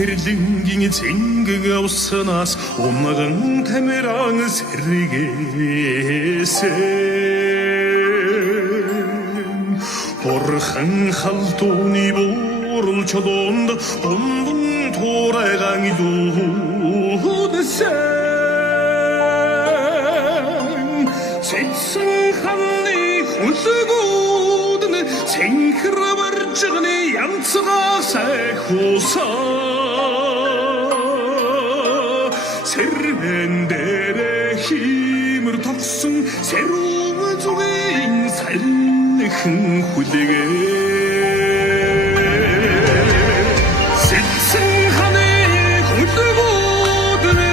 Тэрлэнгийн цэнгэг авснаас унган тамиран сэргээсэн Бурхан халдууны бурал чулуунд дундун туурайгаан илүүдэсэн Цэцэн ханы хүлэгүүд нь цэнхэр баржганы янцгаа сайхуусаа Сэрэн дээрээ химэр тогсон сэрүүн зүгийн салхин хүлэгээ Цэцэн ханы хүлэгүүд нь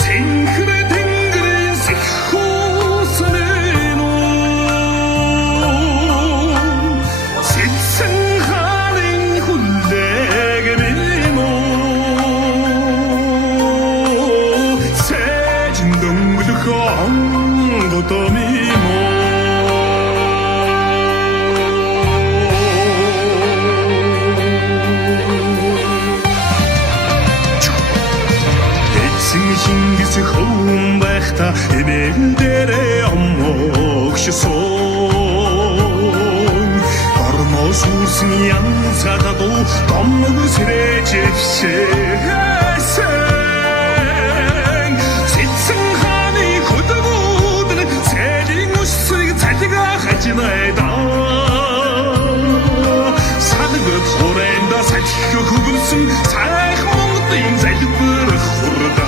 цэнхэр тэнгэрийн сайхуусаа Шингэс хөвөн байхта эбэл дээрээ омогшсон Ормоос үүсэн янцададуу домог сэрээжсэн Цэцэн хааны хүлэгүүд нь цэлийн өссөйг цалига хажинайда Салгад хоренда салхи хөвөлсөн сайхан Монголын залбир хурда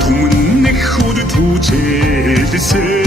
Түмэн нэхүүд түүчээлсэн